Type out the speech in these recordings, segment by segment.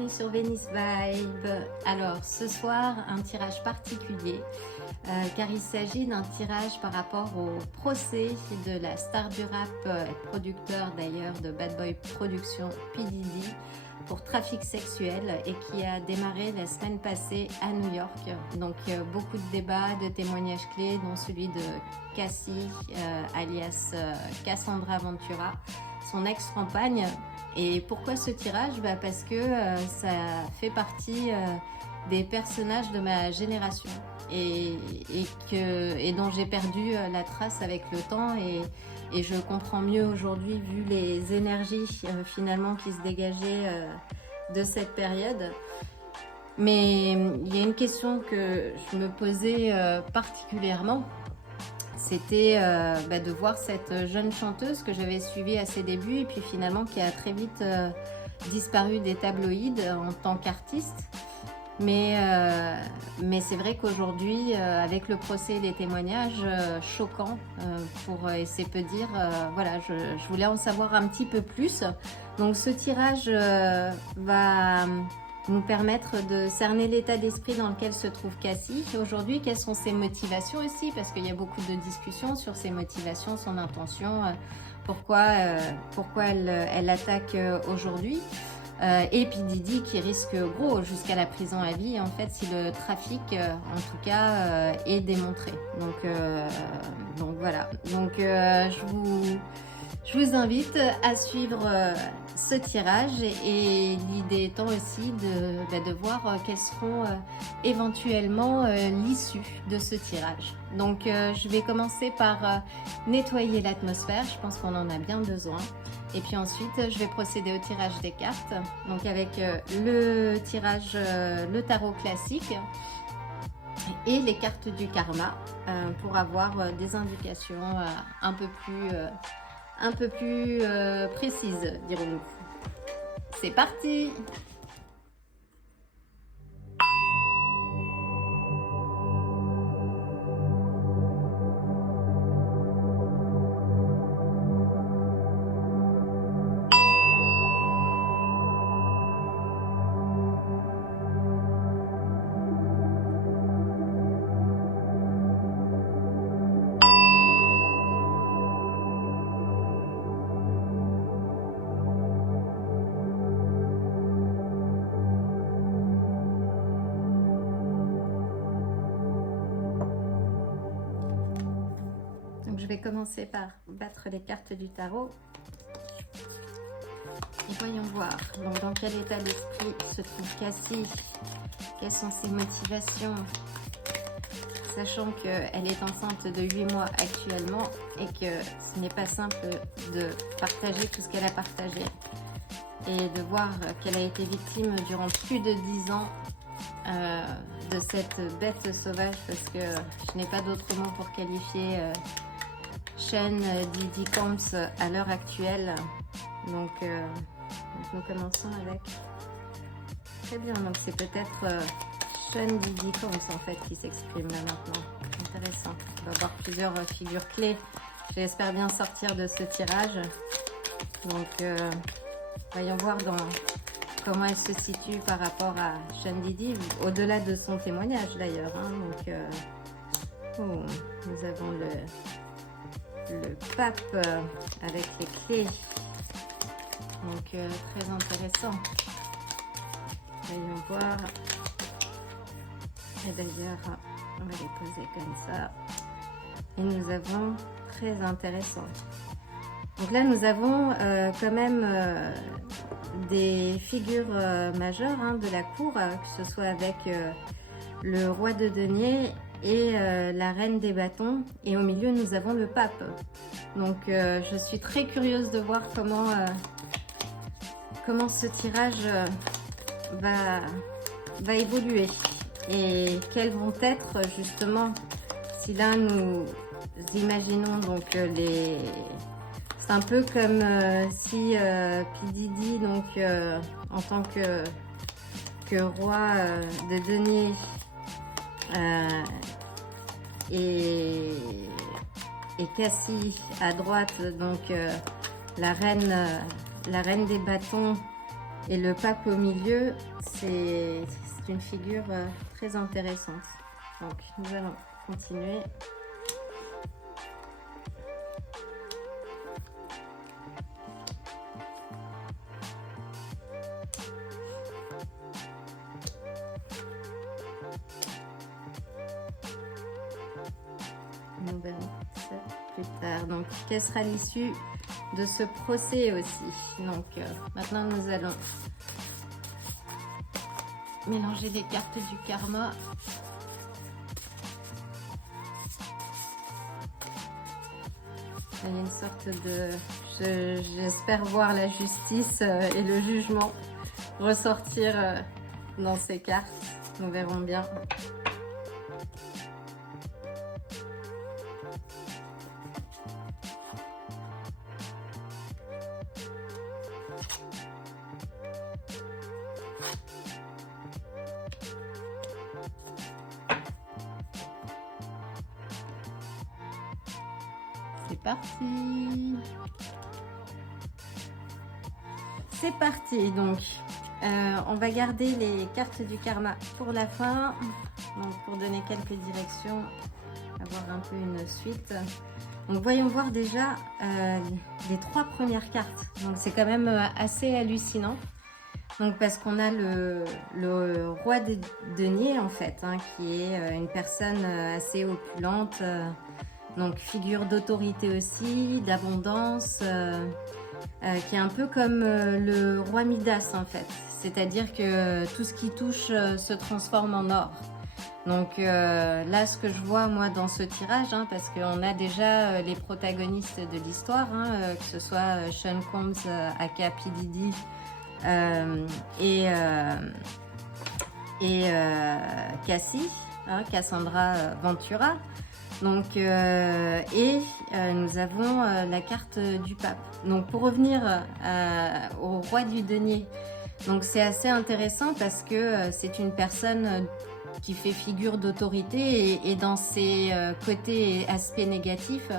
bienvenue sur Venus Vibe. Alors ce soir un tirage particulier car il s'agit d'un tirage par rapport au procès de la star du rap, producteur d'ailleurs de Bad Boy Productions, P. Diddy, pour trafic sexuel et qui a démarré la semaine passée à New York. Donc beaucoup de débats, de témoignages clés, dont celui de Cassie, alias Cassandra Ventura, son ex-compagne. Et pourquoi ce tirage? Parce que ça fait partie des personnages de ma génération et dont j'ai perdu la trace avec le temps, et je comprends mieux aujourd'hui vu les énergies finalement qui se dégageaient de cette période. Mais il y a une question que je me posais particulièrement, c'était de voir cette jeune chanteuse que j'avais suivie à ses débuts et puis finalement qui a très vite disparu des tabloïds en tant qu'artiste. Mais c'est vrai qu'aujourd'hui, avec le procès et les témoignages choquants, et c'est peu dire, voilà, je voulais en savoir un petit peu plus. Donc ce tirage va nous permettre de cerner l'état d'esprit dans lequel se trouve Cassie aujourd'hui, quelles sont ses motivations aussi, parce qu'il y a beaucoup de discussions sur ses motivations, son intention, pourquoi elle attaque aujourd'hui. Et puis Diddy qui risque gros jusqu'à la prison à vie en fait si le trafic en tout cas est démontré. Donc voilà, donc je vous invite à suivre ce tirage et l'idée étant aussi de voir quelles seront éventuellement l'issue de ce tirage. Donc je vais commencer par nettoyer l'atmosphère, je pense qu'on en a bien besoin. Et puis ensuite, je vais procéder au tirage des cartes. Donc avec le tirage, le tarot classique et les cartes du karma pour avoir des indications un peu plus précises, dirons-nous. C'est parti! Je vais commencer par battre les cartes du tarot et voyons voir donc dans quel état d'esprit se trouve Cassie, quelles sont ses motivations, sachant qu'elle est enceinte de 8 mois actuellement et que ce n'est pas simple de partager tout ce qu'elle a partagé et de voir qu'elle a été victime durant plus de 10 ans de cette bête sauvage, parce que je n'ai pas d'autre mot pour qualifier Sean Diddy Combs à l'heure actuelle. Donc nous commençons avec, très bien, donc c'est peut-être Sean Diddy Combs en fait qui s'exprime là maintenant. Intéressant, on va voir plusieurs figures clés, j'espère bien sortir de ce tirage. Donc voyons voir comment elle se situe par rapport à Sean Diddy, au-delà de son témoignage d'ailleurs, hein. Donc nous avons le pape avec les clés, donc très intéressant. Voyons voir. Et d'ailleurs on va les poser comme ça et nous avons très intéressant. Donc là nous avons quand même des figures majeures de la cour, que ce soit avec le roi de denier et la reine des bâtons, et au milieu nous avons le pape. Donc je suis très curieuse de voir comment ce tirage va évoluer et quels vont être justement, si là nous imaginons donc c'est un peu comme si P. Diddy donc en tant que roi de denier et Cassie à droite, donc la reine des bâtons Et le pape au milieu, c'est une figure très intéressante. Donc nous allons continuer. Nous verrons ça plus tard. Donc, quelle sera l'issue de ce procès aussi? Donc, maintenant, nous allons mélanger les cartes du karma. Il y a une sorte de... J'espère voir la justice et le jugement ressortir dans ces cartes. Nous verrons bien. C'est parti. C'est parti. Donc, on va garder les cartes du karma pour la fin. Donc, pour donner quelques directions, avoir un peu une suite. Donc, voyons voir déjà les 3 premières cartes. Donc, c'est quand même assez hallucinant. Donc, parce qu'on a le roi des deniers, en fait, hein, qui est une personne assez opulente. Donc figure d'autorité aussi, d'abondance, qui est un peu comme le roi Midas en fait. C'est-à-dire que tout ce qui touche se transforme en or. Donc là, ce que je vois moi dans ce tirage, hein, parce qu'on a déjà les protagonistes de l'histoire, hein, que ce soit Sean Combs, aka P. Diddy, et Cassie, hein, Cassandra Ventura. Donc, nous avons la carte du pape. Donc, pour revenir au roi du denier, donc c'est assez intéressant parce que c'est une personne qui fait figure d'autorité et dans ses côtés et aspects négatifs.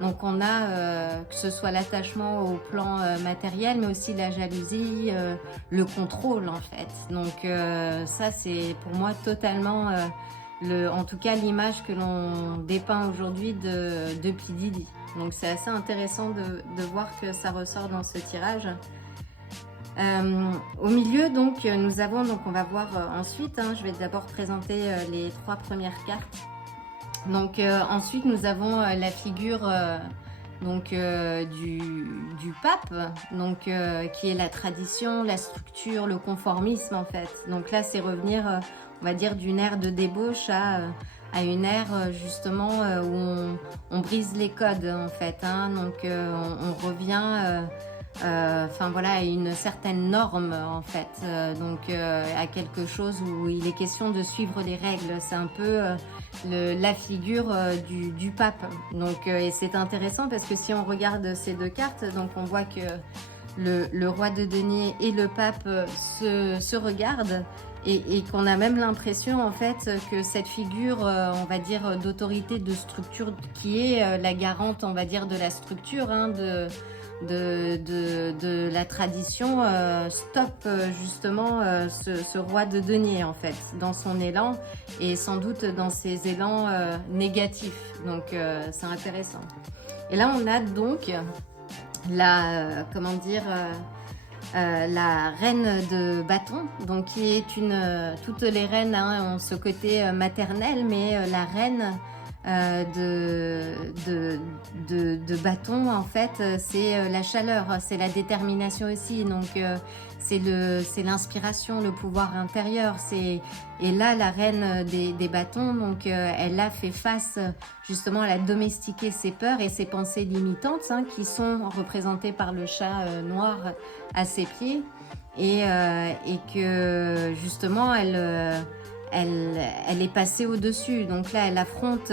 Donc, on a que ce soit l'attachement au plan matériel, mais aussi la jalousie, le contrôle en fait. Donc, ça c'est pour moi totalement... en tout cas l'image que l'on dépeint aujourd'hui de P. Diddy. Donc c'est assez intéressant de voir que ça ressort dans ce tirage. Au milieu donc nous avons, donc on va voir ensuite, hein, je vais d'abord présenter les 3 premières cartes. Donc ensuite nous avons la figure du pape, donc qui est la tradition, la structure, le conformisme en fait. Donc là c'est revenir on va dire d'une ère de débauche à une ère justement où on brise les codes en fait, hein. Donc on revient enfin voilà, à une certaine norme en fait, donc à quelque chose où il est question de suivre les règles. C'est un peu la figure du pape. Donc et c'est intéressant parce que si on regarde ces 2 cartes, donc on voit que le roi de denier et le pape se regardent. Et qu'on a même l'impression en fait que cette figure, on va dire, d'autorité, de structure, qui est la garante, on va dire, de la structure, hein, de la tradition, stoppe justement ce roi de denier en fait, dans son élan et sans doute dans ses élans négatifs. Donc c'est intéressant. Et là on a donc la, comment dire... la reine de bâton, donc qui est toutes les reines hein, ont ce côté maternel, mais la reine de bâton en fait c'est la chaleur, c'est la détermination aussi, donc c'est l'inspiration, le pouvoir intérieur. Et là la reine des bâtons, donc elle a fait face justement, elle a domestiqué ses peurs et ses pensées limitantes, hein, qui sont représentées par le chat noir à ses pieds, et que justement elle est passée au-dessus. Donc là, elle affronte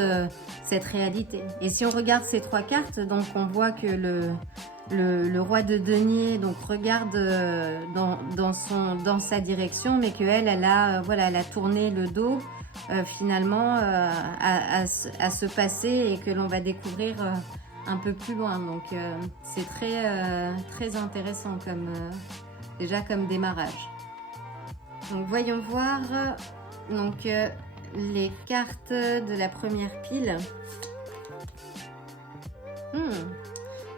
cette réalité. Et si on regarde ces 3 cartes, donc on voit que le roi de denier donc regarde dans sa direction, mais qu'elle a voilà, elle a tourné le dos finalement à ce passé, et que l'on va découvrir un peu plus loin. Donc c'est très intéressant déjà comme démarrage. Donc voyons voir donc, les cartes de la première pile.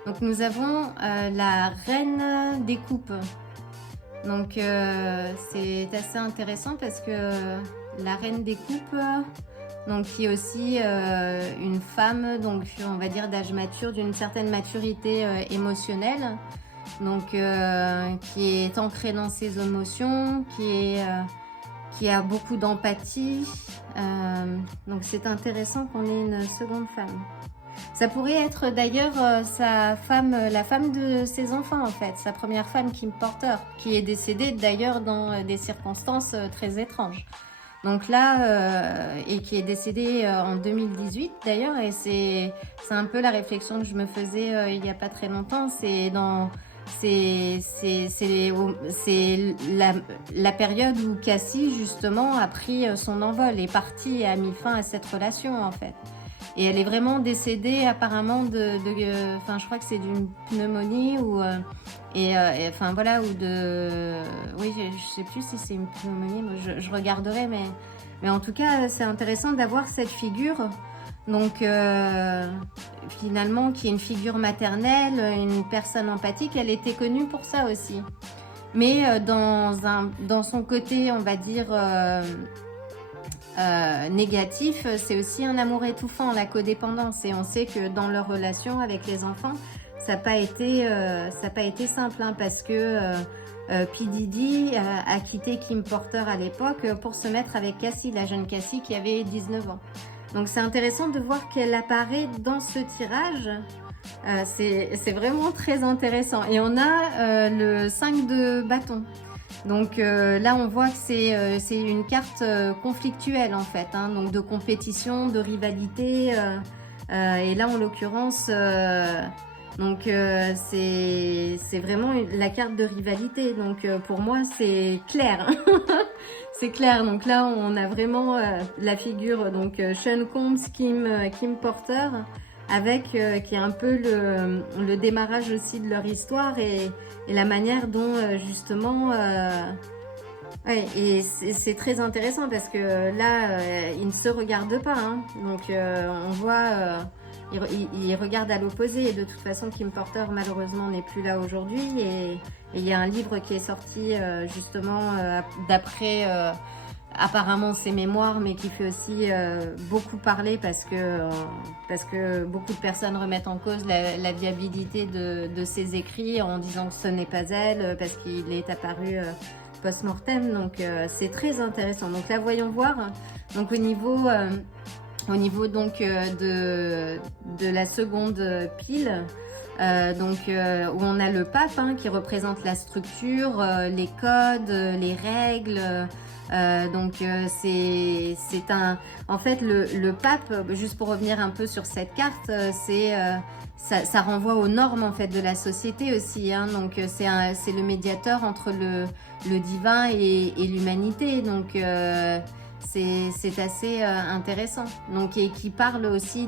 Donc nous avons la reine des coupes. Donc c'est assez intéressant parce que la reine des coupes, donc qui est aussi une femme, donc on va dire d'âge mature, d'une certaine maturité émotionnelle, donc qui est ancrée dans ses émotions, qui a beaucoup d'empathie. Donc c'est intéressant qu'on ait une seconde femme. Ça pourrait être d'ailleurs sa femme, la femme de ses enfants en fait, sa première femme, Kim Porter, qui est décédée d'ailleurs dans des circonstances très étranges. Donc là, et qui est décédée en 2018 d'ailleurs, et c'est un peu la réflexion que je me faisais il n'y a pas très longtemps, c'est la période où Cassie justement a pris son envol, est partie et a mis fin à cette relation en fait. Et elle est vraiment décédée apparemment enfin je crois que c'est d'une pneumonie ou enfin voilà, ou de, oui je sais plus si c'est une pneumonie, je regarderai, mais en tout cas c'est intéressant d'avoir cette figure, donc finalement qui est une figure maternelle, une personne empathique. Elle était connue pour ça aussi, mais dans son côté on va dire négatif, c'est aussi un amour étouffant, la codépendance, et on sait que dans leur relation avec les enfants, ça n'a pas été simple, hein, parce que P. Diddy a quitté Kim Porter à l'époque pour se mettre avec Cassie, la jeune Cassie qui avait 19 ans. Donc c'est intéressant de voir qu'elle apparaît dans ce tirage. C'est vraiment très intéressant. Et on a le 5 de bâton. Donc là on voit que c'est une carte conflictuelle en fait, hein, donc de compétition, de rivalité, et là en l'occurrence c'est vraiment la carte de rivalité, donc pour moi c'est clair. C'est clair. Donc là on a vraiment la figure, donc Sean Combs, Kim Porter, avec qui est un peu le démarrage aussi de leur histoire, et la manière dont justement ouais, et c'est très intéressant parce que là ils ne se regardent pas, hein. Donc on voit ils regardent à l'opposé, et de toute façon Kim Porter malheureusement n'est plus là aujourd'hui, et il y a un livre qui est sorti justement d'après apparemment ses mémoires, mais qui fait aussi beaucoup parler parce que beaucoup de personnes remettent en cause la viabilité de ses écrits en disant que ce n'est pas elle, parce qu'il est apparu post-mortem. Donc c'est très intéressant. Donc là voyons voir, donc au niveau donc de la seconde pile, où on a le pape, hein, qui représente la structure, les codes, les règles. C'est en fait le pape, juste pour revenir un peu sur cette carte, ça renvoie aux normes en fait de la société aussi, hein. Donc c'est le médiateur entre le divin et l'humanité. Donc c'est assez intéressant. Donc, et qui parle aussi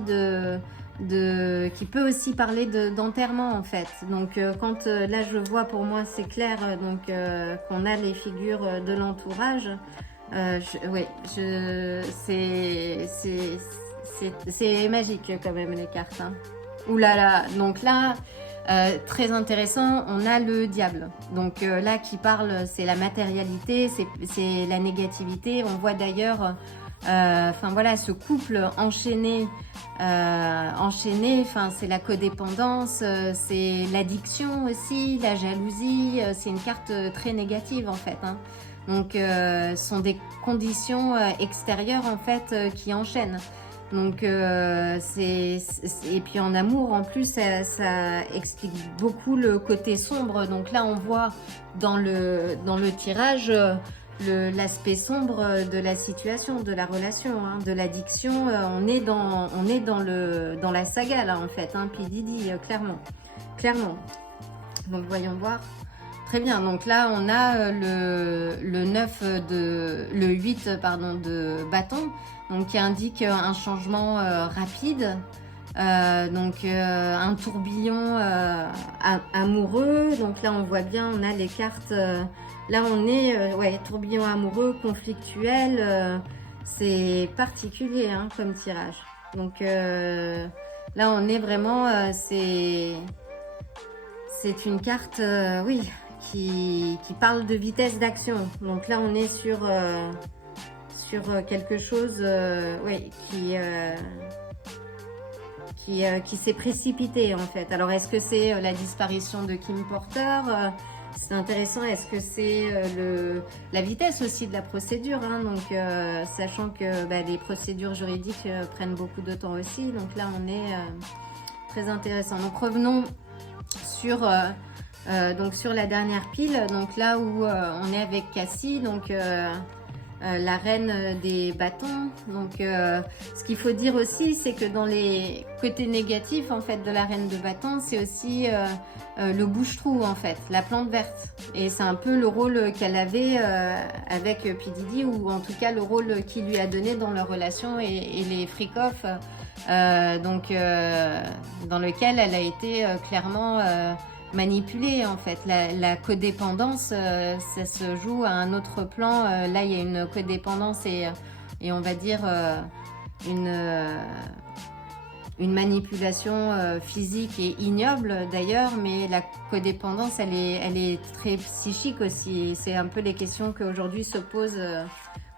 qui peut aussi parler d'enterrement en fait. Donc quand là je vois, pour moi c'est clair, donc qu'on a les figures de l'entourage. Oui, c'est magique quand même les cartes, hein. Ouh là là. Donc là très intéressant, on a le diable. Donc là qui parle, c'est la matérialité, c'est la négativité. On voit d'ailleurs enfin voilà, ce couple enchaîné, enfin c'est la codépendance, c'est l'addiction aussi, la jalousie, c'est une carte très négative en fait, hein. Donc ce sont des conditions extérieures en fait qui enchaînent. Donc et puis en amour en plus ça explique beaucoup le côté sombre. Donc là on voit dans le tirage l'aspect sombre de la situation, de la relation, hein, de l'addiction. On est dans la saga là en fait, hein, P. Diddy, clairement. Donc voyons voir. Très bien, donc là on a le 8 pardon, de bâton, donc qui indique un changement rapide, Donc un tourbillon amoureux. Donc là on voit bien, on a les cartes. Là on est ouais, tourbillon amoureux, conflictuel. C'est particulier hein, comme tirage. Donc là on est vraiment, c'est une carte, oui, qui parle de vitesse d'action. Donc là on est sur quelque chose, ouais, qui s'est précipité en fait. Alors est-ce que c'est la disparition de Kim Porter? C'est intéressant. Est-ce que c'est la vitesse aussi de la procédure hein, donc sachant que bah, les procédures juridiques prennent beaucoup de temps aussi. Donc là on est très intéressant. Donc revenons sur donc sur la dernière pile. Donc là où on est avec Cassie. Donc la reine des bâtons. Donc ce qu'il faut dire aussi, c'est que dans les côtés négatifs en fait de la reine de bâtons, c'est aussi le bouche-trou en fait, la plante verte. Et c'est un peu le rôle qu'elle avait avec P. Diddy, ou en tout cas le rôle qu'il lui a donné dans leur relation et les freak-off, donc dans lequel elle a été clairement manipulée en fait. La codépendance, ça se joue à un autre plan. Là il y a une codépendance et on va dire une manipulation physique et ignoble d'ailleurs, mais la codépendance elle est très psychique aussi. C'est un peu les questions qu'aujourd'hui se posent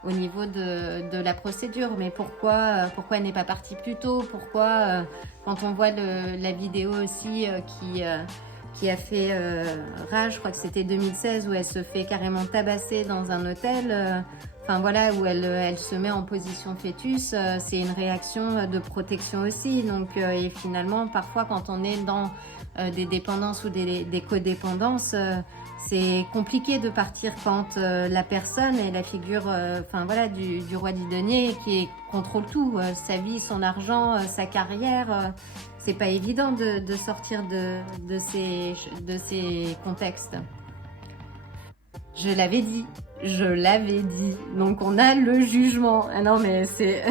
au niveau de la procédure. Mais pourquoi elle n'est pas partie plus tôt? Pourquoi quand on voit la vidéo aussi qui a fait rage, je crois que c'était 2016, où elle se fait carrément tabasser dans un hôtel, enfin voilà, où elle se met en position fœtus, c'est une réaction de protection aussi. Donc et finalement parfois quand on est dans des dépendances ou des codépendances, c'est compliqué de partir quand la personne est la figure enfin voilà du roi du denier qui contrôle tout, sa vie, son argent, sa carrière. C'est pas évident de sortir de ces contextes. Je l'avais dit. Donc on a le jugement. Ah non mais c'est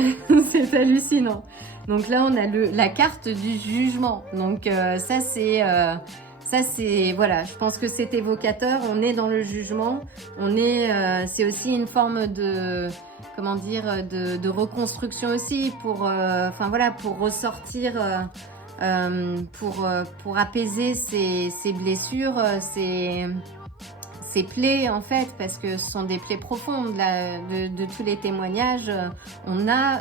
c'est hallucinant. Donc là on a la carte du jugement. Donc ça c'est voilà, je pense que c'est évocateur. On est dans le jugement. C'est aussi une forme de comment dire de reconstruction aussi pour enfin voilà, pour ressortir pour apaiser ces blessures, ces plaies en fait, parce que ce sont des plaies profondes là, de tous les témoignages. On a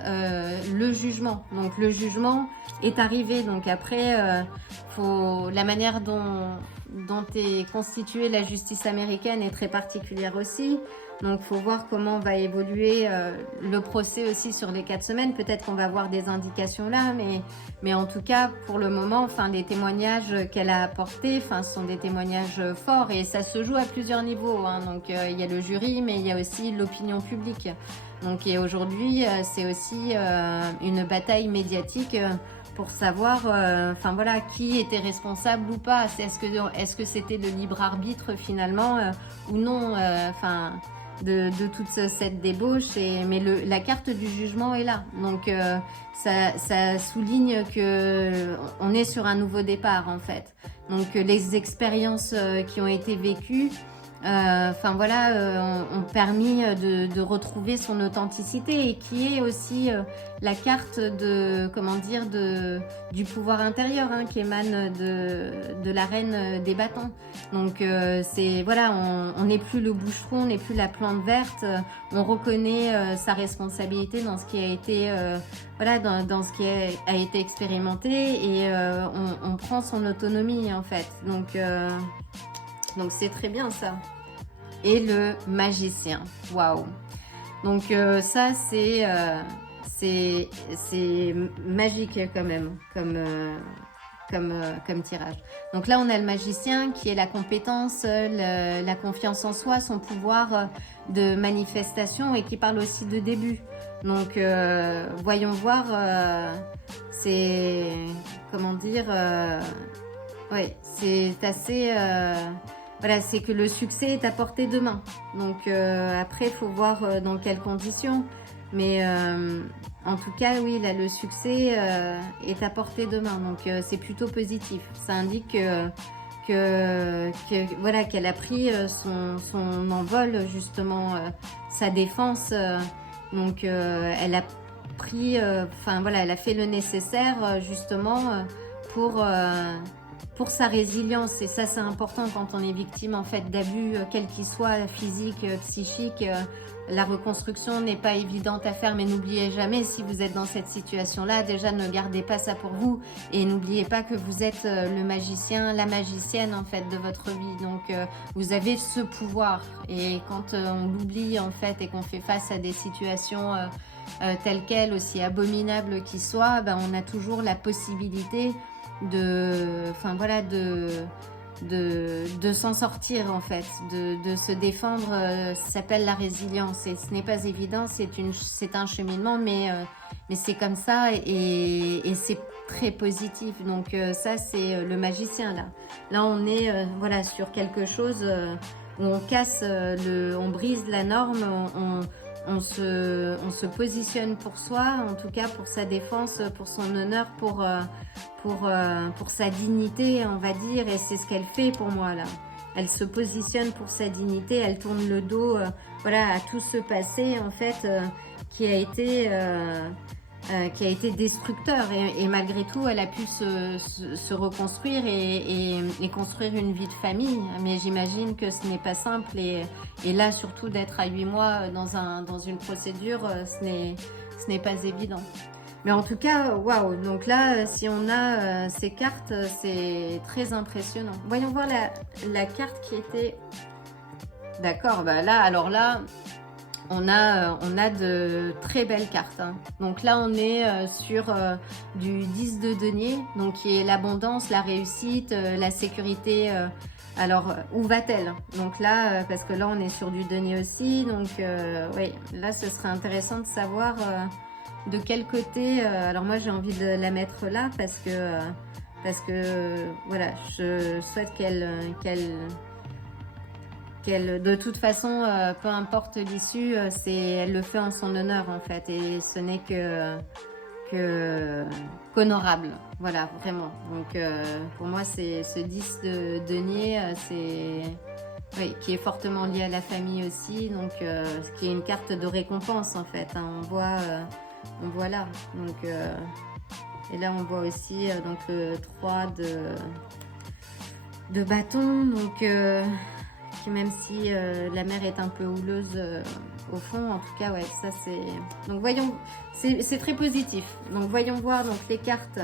le jugement. Donc le jugement est arrivé. Donc après, la manière dont est constituée la justice américaine est très particulière aussi. Donc, faut voir comment va évoluer le procès aussi sur les 4 semaines. Peut-être qu'on va avoir des indications là, mais en tout cas, pour le moment, enfin, les témoignages qu'elle a apportés, enfin, sont des témoignages forts et ça se joue à plusieurs niveaux. Hein. Donc, il y a le jury, mais il y a aussi l'opinion publique. Donc, et aujourd'hui, c'est aussi une bataille médiatique. Pour savoir, enfin voilà, qui était responsable ou pas. Est-ce que c'était le libre arbitre finalement ou non, enfin de toute cette débauche. Mais la carte du jugement est là, donc ça souligne que on est sur un nouveau départ en fait. Donc les expériences qui ont été vécues, enfin voilà, ont permis de retrouver son authenticité, et qui est aussi la carte de comment dire du pouvoir intérieur hein, qui émane de la reine des bâtons. Donc c'est voilà, on n'est plus le boucheron, on n'est plus la plante verte, on reconnaît sa responsabilité dans ce qui a été voilà, dans ce qui a été expérimenté, et on prend son autonomie en fait. Donc c'est très bien ça. Et le magicien, waouh. Donc ça c'est magique quand même comme tirage. Donc là on a le magicien qui est la compétence, la confiance en soi, son pouvoir de manifestation, et qui parle aussi de début. Donc voyons voir, c'est comment dire, ouais, c'est assez voilà, c'est que le succès est à portée de main. Donc après, il faut voir dans quelles conditions. Mais en tout cas, oui, là, le succès est à portée de main. Donc, c'est plutôt positif. Ça indique voilà, qu'elle a pris son envol, justement, sa défense. Donc, elle a pris, enfin, voilà, elle a fait le nécessaire, justement, pour sa résilience. Et ça, c'est important quand on est victime, en fait, d'abus, quel qu'il soit, physique, psychique. La reconstruction n'est pas évidente à faire, mais n'oubliez jamais, si vous êtes dans cette situation-là, déjà ne gardez pas ça pour vous et n'oubliez pas que vous êtes le magicien, la magicienne en fait de votre vie. Donc vous avez ce pouvoir et quand on l'oublie en fait et qu'on fait face à des situations telles quelles, aussi abominables qu'ils soient, ben, on a toujours la possibilité enfin voilà, de s'en sortir en fait, de se défendre. Ça s'appelle la résilience et ce n'est pas évident, c'est un cheminement, mais c'est comme ça et c'est très positif. Donc ça c'est le magicien là. Là on est voilà, sur quelque chose où on casse, on brise la norme, on se positionne pour soi, en tout cas pour sa défense, pour son honneur, pour sa dignité, on va dire, et c'est ce qu'elle fait pour moi là. Elle se positionne pour sa dignité, elle tourne le dos voilà, à tout ce passé en fait qui a été destructeur et malgré tout elle a pu se reconstruire et construire une vie de famille, mais j'imagine que ce n'est pas simple et là surtout d'être à 8 mois dans une procédure, ce n'est pas évident. Mais en tout cas, waouh, donc là, si on a ces cartes, c'est très impressionnant. Voyons voir la carte qui était... D'accord, bah là, alors là, on a de très belles cartes. Hein. Donc là, on est sur du 10 de denier, donc qui est l'abondance, la réussite, la sécurité. Alors, où va-t-elle? Donc là, parce que là, on est sur du denier aussi. Donc, oui, là, ce serait intéressant de savoir... de quel côté, alors moi j'ai envie de la mettre là parce que voilà, je souhaite qu'elle de toute façon, peu importe l'issue, elle le fait en son honneur en fait et ce n'est qu'honorable, voilà, vraiment. Donc pour moi c'est ce 10 de denier, oui, qui est fortement lié à la famille aussi, donc qui est une carte de récompense en fait, hein. On voit là, donc et là on voit aussi donc 3 de bâton, donc qui, même si la mer est un peu houleuse au fond, en tout cas ouais, ça c'est, donc voyons, c'est très positif. Donc voyons voir donc les cartes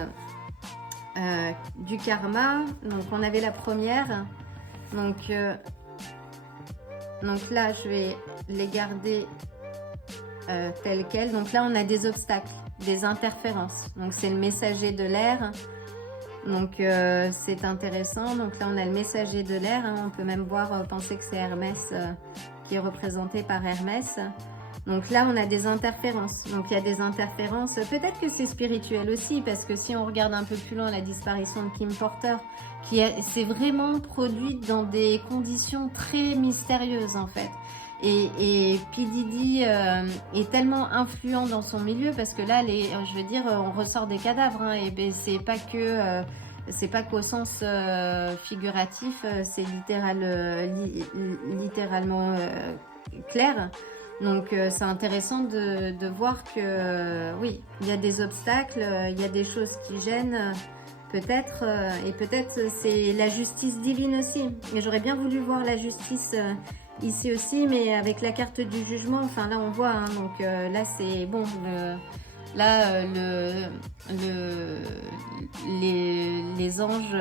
du karma. Donc on avait la première, donc là je vais les garder telles quelles. Donc là on a des obstacles, des interférences, donc c'est le messager de l'air, donc c'est intéressant. Donc là on a le messager de l'air, hein. On peut même voir, penser que c'est Hermès qui est représenté par Hermès. Donc là on a des interférences, donc il y a des interférences, peut-être que c'est spirituel aussi, parce que si on regarde un peu plus loin la disparition de Kim Porter, s'est vraiment produite dans des conditions très mystérieuses en fait. Et P. Diddy est tellement influent dans son milieu, parce que là, je veux dire, on ressort des cadavres, hein, et ben, c'est pas qu'au sens figuratif, c'est littéralement clair. Donc c'est intéressant de voir que oui, il y a des obstacles, il y a des choses qui gênent. Peut-être, et peut-être c'est la justice divine aussi. Et j'aurais bien voulu voir la justice ici aussi, mais avec la carte du jugement, enfin là on voit, hein, donc là c'est bon, les anges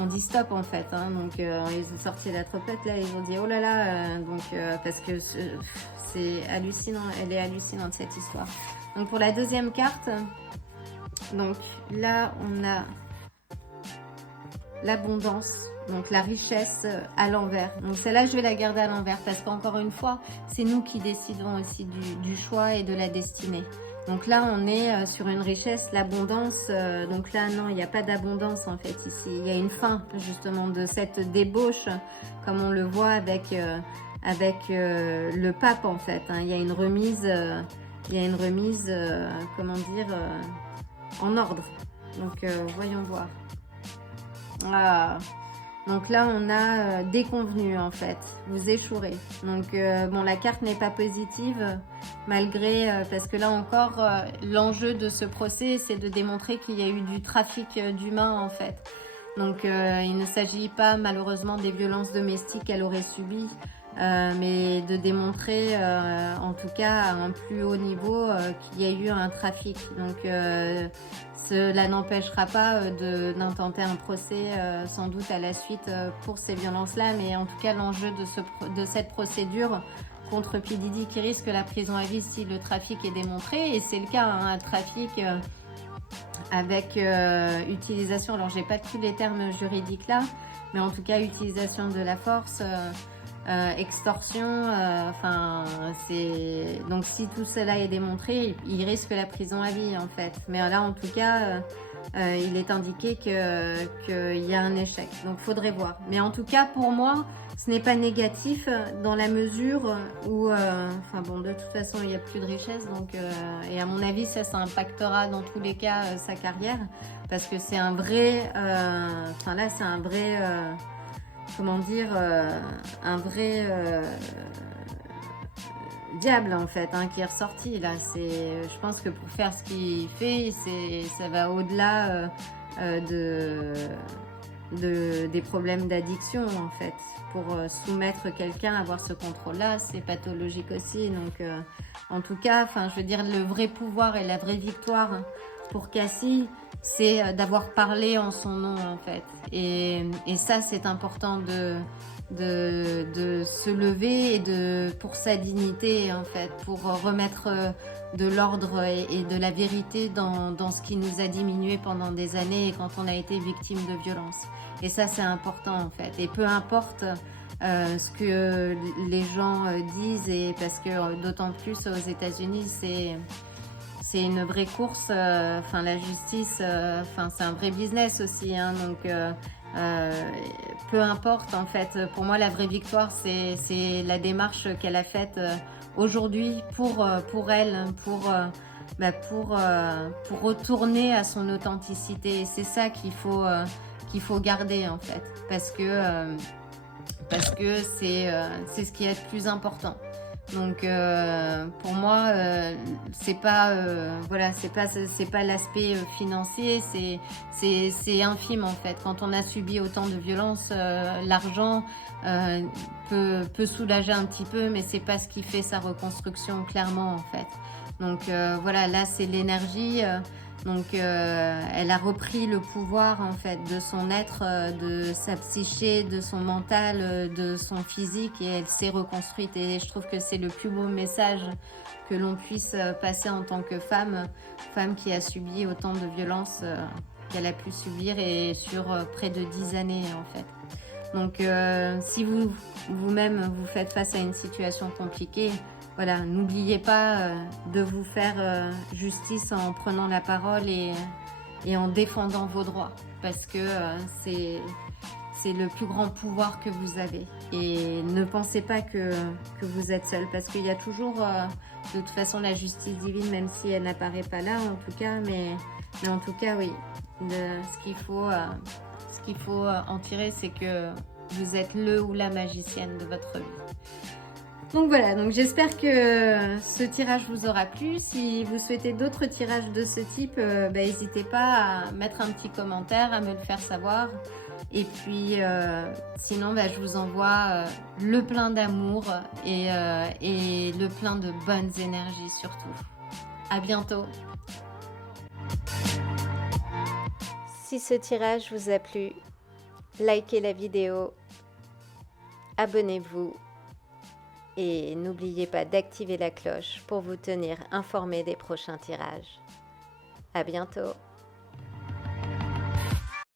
ont dit stop en fait, hein, donc ils ont sorti la trompette là, ils ont dit oh là là, donc parce que c'est hallucinant, elle est hallucinante cette histoire. Donc pour la deuxième carte, donc là on a l'abondance, donc la richesse à l'envers. Donc celle-là, je vais la garder à l'envers parce qu'encore une fois, c'est nous qui décidons aussi du choix et de la destinée. Donc là, on est sur une richesse, l'abondance. Donc là, non, il n'y a pas d'abondance en fait ici. Il y a une fin justement de cette débauche, comme on le voit avec le pape en fait, hein. Il y a une remise il y a une remise, comment dire, en ordre. Donc, voyons voir. Ah. Donc là, on a déconvenu en fait, vous échouerez. Donc bon, la carte n'est pas positive, malgré, parce que là encore, l'enjeu de ce procès, c'est de démontrer qu'il y a eu du trafic d'humains en fait. Donc il ne s'agit pas malheureusement des violences domestiques qu'elle aurait subies, mais de démontrer en tout cas à un plus haut niveau qu'il y a eu un trafic. Donc cela n'empêchera pas d'intenter un procès sans doute à la suite pour ces violences-là, mais en tout cas l'enjeu de cette procédure contre P. Diddy qui risque la prison à vie si le trafic est démontré, et c'est le cas, hein, un trafic avec utilisation, alors j'ai pas tous les termes juridiques là, mais en tout cas utilisation de la force, extorsion, enfin c'est donc si tout cela est démontré, il risque la prison à vie en fait. Mais là en tout cas, il est indiqué qu'il y a un échec. Donc faudrait voir. Mais en tout cas pour moi, ce n'est pas négatif dans la mesure où, enfin bon, de toute façon il n'y a plus de richesse, donc et à mon avis ça impactera dans tous les cas sa carrière, parce que c'est un vrai, enfin là c'est un vrai comment dire, un vrai diable en fait, hein, qui est ressorti là. Je pense que pour faire ce qu'il fait, ça va au-delà des problèmes d'addiction en fait. Pour soumettre quelqu'un à avoir ce contrôle-là, c'est pathologique aussi. Donc, en tout cas, enfin, je veux dire, le vrai pouvoir et la vraie victoire pour Cassie, c'est d'avoir parlé en son nom en fait. Et ça, c'est important de se lever et pour sa dignité en fait, pour remettre de l'ordre et de la vérité dans ce qui nous a diminué pendant des années et quand on a été victime de violence. Et ça c'est important en fait, et peu importe ce que les gens disent, et parce que d'autant plus aux États-Unis c'est une vraie course, enfin la justice, enfin c'est un vrai business aussi, hein, donc peu importe en fait. Pour moi la vraie victoire c'est la démarche qu'elle a faite aujourd'hui pour elle, pour retourner à son authenticité. C'est ça qu'il faut garder en fait, parce que c'est ce qui est le plus important. Donc pour moi c'est pas voilà, c'est pas l'aspect financier, c'est infime en fait. Quand on a subi autant de violences, l'argent peut soulager un petit peu, mais c'est pas ce qui fait sa reconstruction clairement en fait. Donc voilà, là c'est l'énergie. Donc elle a repris le pouvoir en fait de son être, de sa psyché, de son mental, de son physique, et elle s'est reconstruite. Et je trouve que c'est le plus beau message que l'on puisse passer en tant que femme qui a subi autant de violences qu'elle a pu subir, et sur près de 10 années en fait. Donc si vous-même vous faites face à une situation compliquée, voilà, n'oubliez pas de vous faire justice en prenant la parole et en défendant vos droits, parce que c'est le plus grand pouvoir que vous avez. Et ne pensez pas que vous êtes seul, parce qu'il y a toujours de toute façon la justice divine, même si elle n'apparaît pas là en tout cas, mais en tout cas oui, ce qu'il faut en tirer, c'est que vous êtes le ou la magicienne de votre vie. Donc voilà, donc j'espère que ce tirage vous aura plu. Si vous souhaitez d'autres tirages de ce type, n'hésitez pas à mettre un petit commentaire, à me le faire savoir. Et puis sinon, je vous envoie le plein d'amour et le plein de bonnes énergies surtout. À bientôt. Si ce tirage vous a plu, likez la vidéo, abonnez-vous. Et n'oubliez pas d'activer la cloche pour vous tenir informé des prochains tirages. À bientôt!